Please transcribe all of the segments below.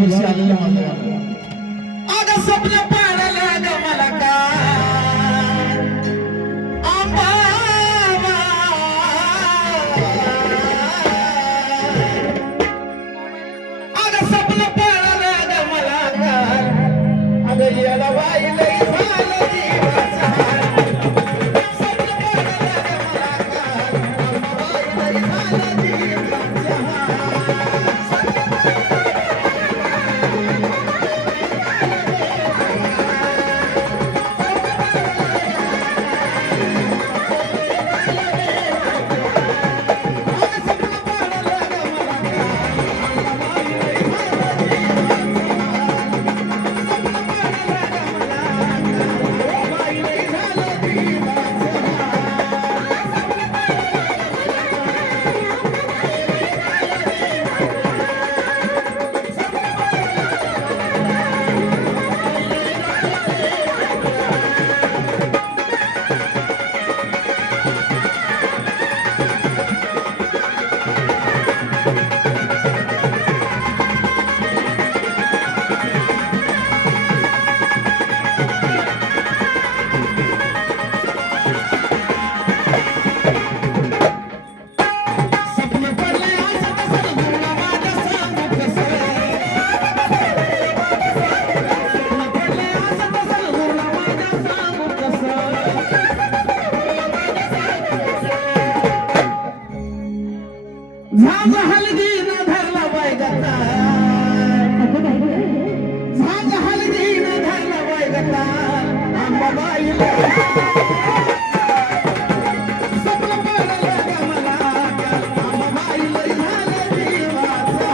विषय आलेला माझा अगं स्वप्न पाडायला ग मला का अगं स्वप्न पाडायला ग मला का अगं याला बाई लई झालं जीवाचा स्वप्न पाडायला ग मला का बाई लई झालं जीवाचा झांज हलगीनं धरला बैगता झांज हलगीनं धरला बैगता अंबाबाईला स्वप्न पडलं ग मला अंबाबाईला झालं जीवाचा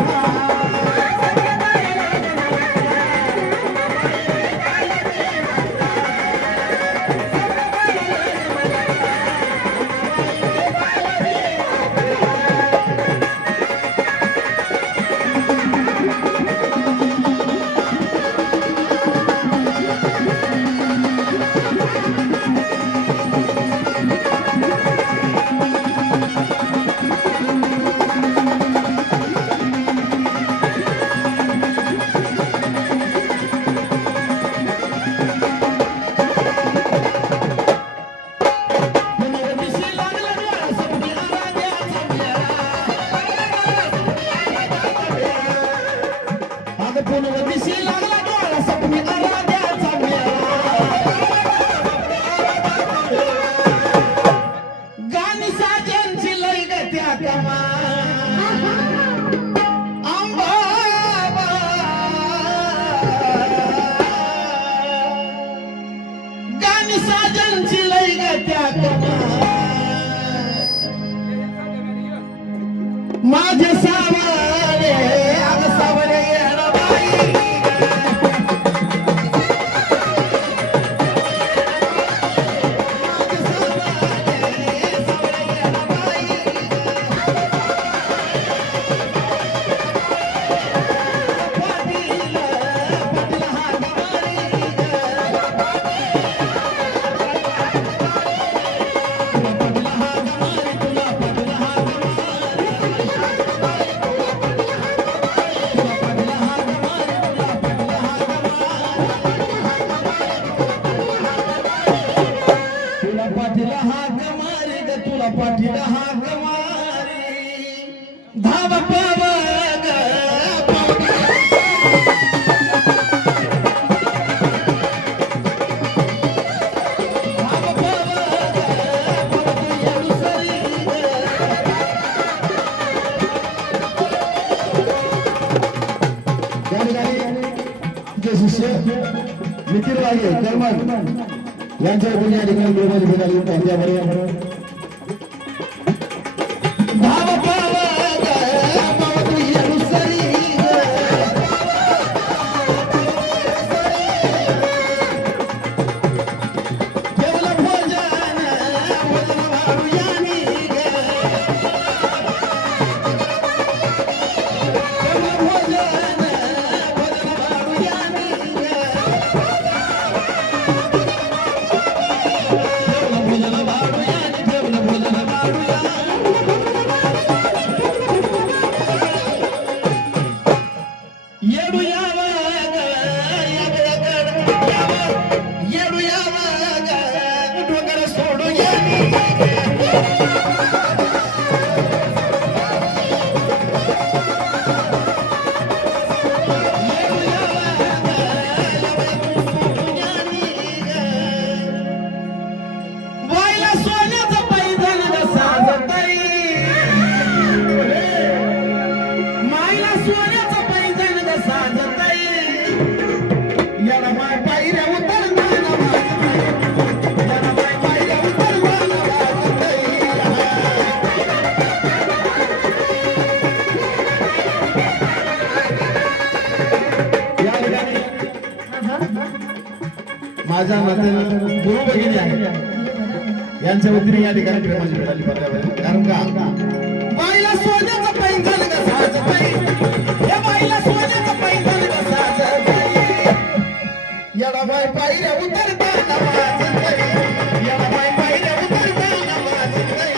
माझे सावरे अग सावरे येणं बाई पाठीला हाक मारे ग तुला पाठीला हाक मारे धाव पाव ग शिष्य निखिल वागे कर्मन यांच्या या ठिकाणी गृहमध्ये भेटायला त्यांच्याबरोबर माझ्या नात्यानं गुरु भगिनी आहे यांच्या वतीने या ठिकाणी प्रेमाची भेट आली कारण का बाईला सोन्याचं पैंजण कसाच बाई या बाईला सोन्याचं पैंजण कसाच बाई येडा बाई पायऱ्या उतरताना वाजत बाई येडा बाई पायऱ्या उतरताना वाजत बाई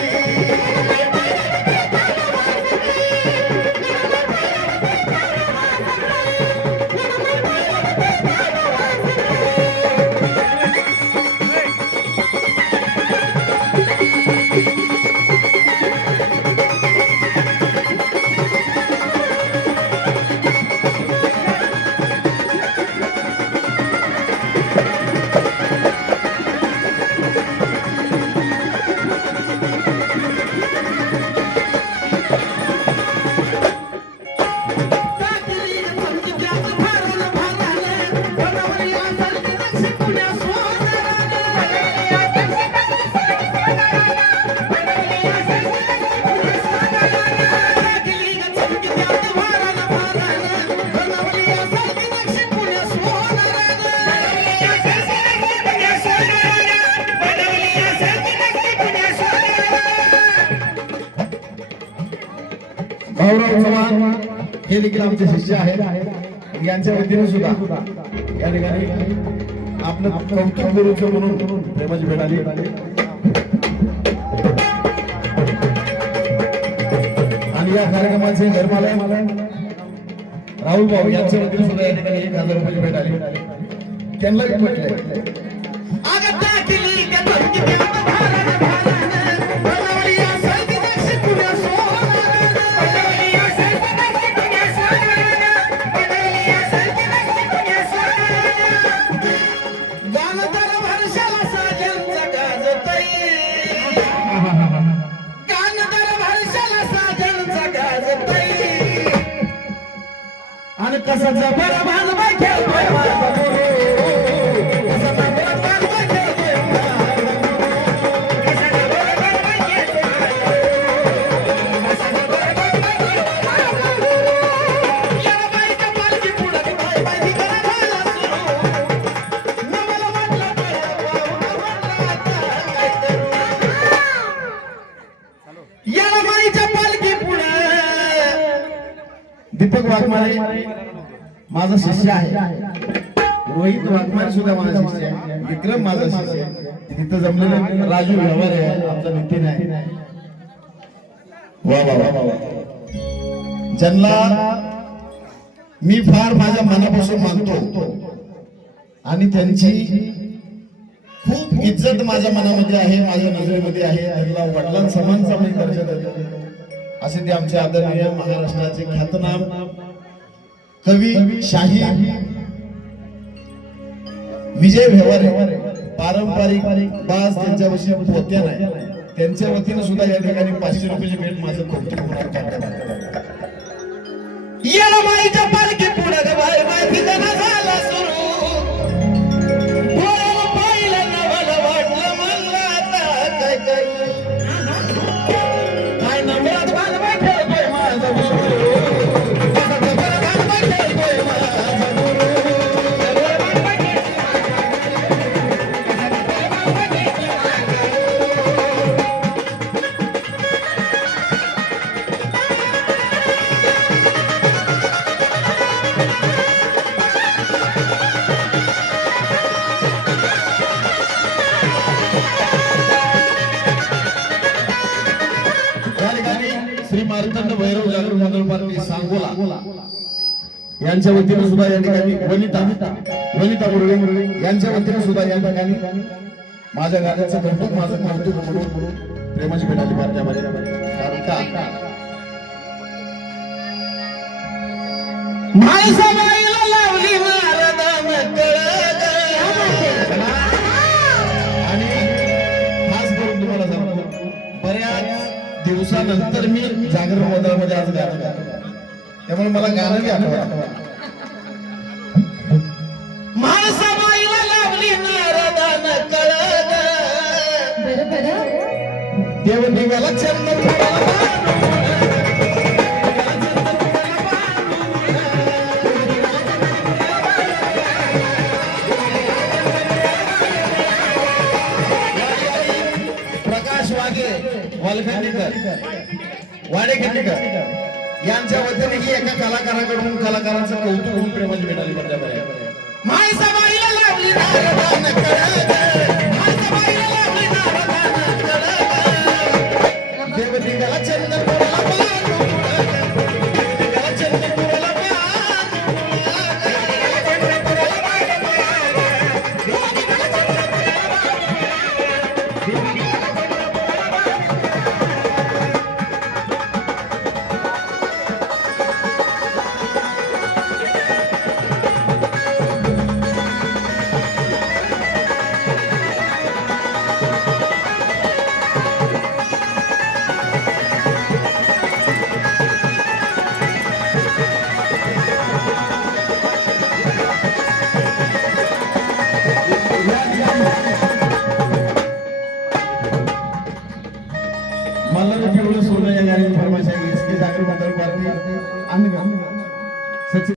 गौरव चव्हाण हे देखील आमचे शिष्य आहेत यांच्या वतीने सुद्धा या ठिकाणी आपलं कौतुक गुरुचं म्हणून प्रेमाची भेट आली आणि या कार्यक्रमाचे घरमालक राहुल भाऊ यांच्या वतीने सुद्धा या ठिकाणी 1000 रुपयाची भेट आली त्यांनाही म्हटलंय आणि कसा जबर भाजबा खेळतोय माझा गुरु कसा जबर भाजबा खेळतोय कसा जबर भाजबा खेळतोय कसा जबर भाजबा खेळतोय या बाईच्या पालखी पुढे बाई बाई करा झाला सुरू नवल वाटला काय करू या बाईच्या पालखी पुढे दीपक वाघमारे माझा शिष्य आहे रोहित वाघमारे सुद्धा माझा शिष्य आहे विक्रम माझा शिष्य आहे तिथं जमलेलं राजू व्यवहार आहे आमचा नितीन आहे वा वा वा वा ज्यांना मी फार माझ्या मनापासून मानतो आणि त्यांची खूप इज्जत माझ्या मनामध्ये आहे माझ्या नजरेमध्ये आहे त्यांना वडिलांसमानचा मी दर्जा देतो असे ते आमचे आदरणीय महाराष्ट्राचे ख्यातनाम कवी शाही विजय व्यवहारे पारंपरिक बाज त्यांच्याविषयी पोत्या नाही त्यांच्या वतीने सुद्धा या ठिकाणी 500 रुपयाची भेट माझं कौतुक होणार याला बाईच्या पालखी पुढे बाई माहिती जरा झाला सुरू डोळ्याला पाहिलं नवल वाटलं मला आता काय करू काय नंबरात बाजबा खेळतोय माझा गुरु कसा जबर बाजबा खेळतोय माझा गुरु जबर बाजबा श्री मार्तंड भैरव जागरण मंगल पार्टी सांगोला यांच्या वतीने सुद्धा या ठिकाणी वनिता मुरळे यांच्या वतीने सुद्धा या ठिकाणी माझ्या गाण्याचं कौतुक माझं कौतुक म्हणून प्रेमाची भेटायची पार्ट्यामध्ये कारण का माणसाबाईला लावली मारदान कळग आणि खास करून तुम्हाला सांगतो बऱ्याच दिवसानंतर मी जागरण मंडळामध्ये आज गाणं गातो त्यामुळे मला गाणं बी आठवतं माणसाबाईला लावली मारदान कळग देव दिव्याला चंद्र वाडेखेडकर यांच्या वतीने ही एका कलाकाराकडून कलाकारांचं कौतुक होऊन प्रेमाची भेटायला पाहिजे माणसाबाईला लावली नारदान कळग माणसाबाईला लावली नारदान कळग देव दिव्याला चंद्रपुराला बांधू दिव्याला चंद्रपुराला मला ठेवलं सोनं या गाडी फरमाशा इसके जाकर मंडळ पार्टी